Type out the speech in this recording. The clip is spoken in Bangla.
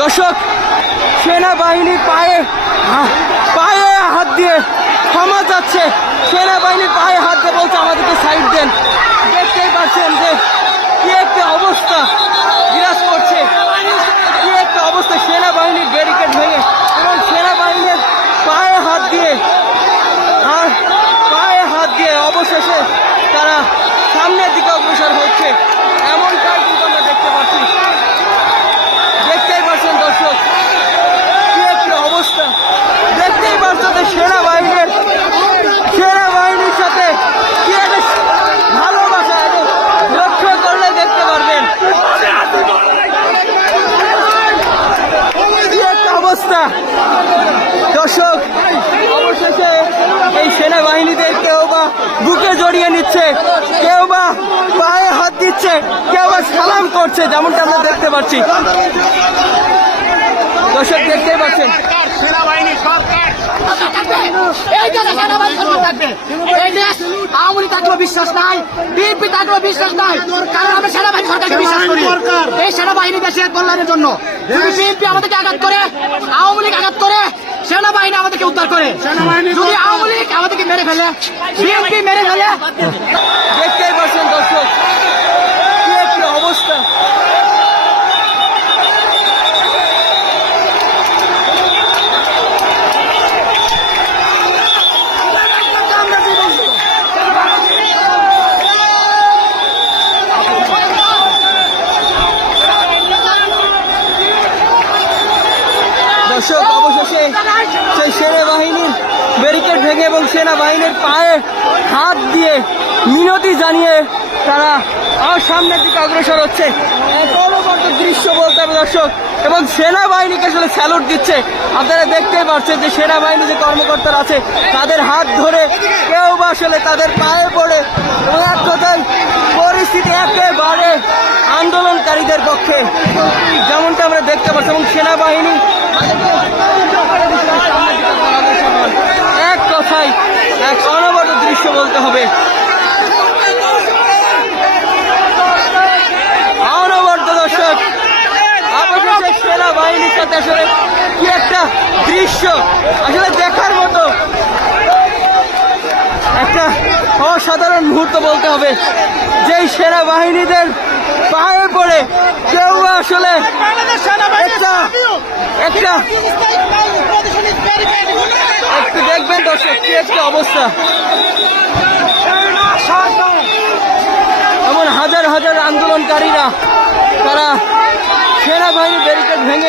দর্শক, সেনাবাহিনীর পায়ে হাত দিয়ে ক্ষমা যাচ্ছে। সেনাবাহিনীর পায়ে হাত দিয়ে বলছে আমাদেরকে সাইড দেন। দেখতেই পাচ্ছেন যে কি একটা অবস্থা বিরাজ করছে, কি একটা অবস্থা। সেনাবাহিনীর ব্যারিকেড ভেঙে এবং সেনাবাহিনীর পায়ে হাত দিয়ে অবশেষে তারা সামনের দিকে অগ্রসর হচ্ছে, এমনটাই কিন্তু আমরা দেখতে পাচ্ছি। দেখতেই পাচ্ছেন দর্শক, কি একটা অবস্থা। দেখতেই পাচ্ছেন যে সেনাবাহিনীর সাথে কি একটা ভালোবাসা, লক্ষ্য করলে দেখতে পারবেন কি একটা অবস্থা। দর্শক, অবশেষে এই সেনাবাহিনীদের কেউ বা বুকে জড়িয়ে নিচ্ছে, কেউ বা পায়ে হাত দিচ্ছে, কেউ বা সালাম করছে, যেমনটা আমরা দেখতে পাচ্ছি। দর্শক, দেখতেই পাচ্ছেন সেনাবাহিনী সরকার আওয়ামী লীগ থাকলেও বিশ্বাস নাই, বিএনপি থাকলেও বিশ্বাস নাই, কারণ আমরা সেনাবাহিনী সরকারকে বিশ্বাস করি। এই সেনাবাহিনী দেশের কল্যাণের জন্য যদি বিএনপি আমাদেরকে আঘাত করে, আওয়ামী লীগ আঘাত করে, সেনাবাহিনী আমাদেরকে উদ্ধার করে। যদি আওয়ামী লীগ আমাদেরকে মেরে ফেলে, বিএনপি মেরে ফেলে। দেখতেই পাচ্ছেন দর্শক, কি একটা অবস্থা। দর্শক, অবশেষে সেই সেনাবাহিনীর ব্যারিকেড ভেঙে এবং সেনাবাহিনীর পায়ে হাত দিয়ে মিনতি জানিয়ে তারা সামনের দিকে অগ্রসর হচ্ছে। অনবরত দৃশ্য বলতে হবে দর্শক, এবং সেনাবাহিনীকে আসলে স্যালুট দিচ্ছে। আপনারা দেখতেই পাচ্ছেন যে সেনাবাহিনী যে কর্মকর্তারা আছে তাদের হাত ধরে, কেউ বা আসলে তাদের পায়ে পড়ে, এবং এক কথায় পরিস্থিতি একেবারে আন্দোলনকারীদের পক্ষে, যেমনটা আমরা দেখতে পাচ্ছি। এবং সেনাবাহিনী এক কথায় এক অনবরত দৃশ্য বলতে হবে, অনবরত। দর্শক, অবশেষে সেনাবাহিনীর সাথে আসলে কি একটা দৃশ্য, আসলে দেখার মতো একটা অসাধারণ মুহূর্ত বলতে হবে। যেই সেনাবাহিনীদের পায়ে পড়ে কেউ আসলে একটু দেখবেন দর্শক, কি একটা অবস্থা। এমন হাজার হাজার আন্দোলনকারীরা তারা সেনাবাহিনী ব্যারিকেড ভেঙে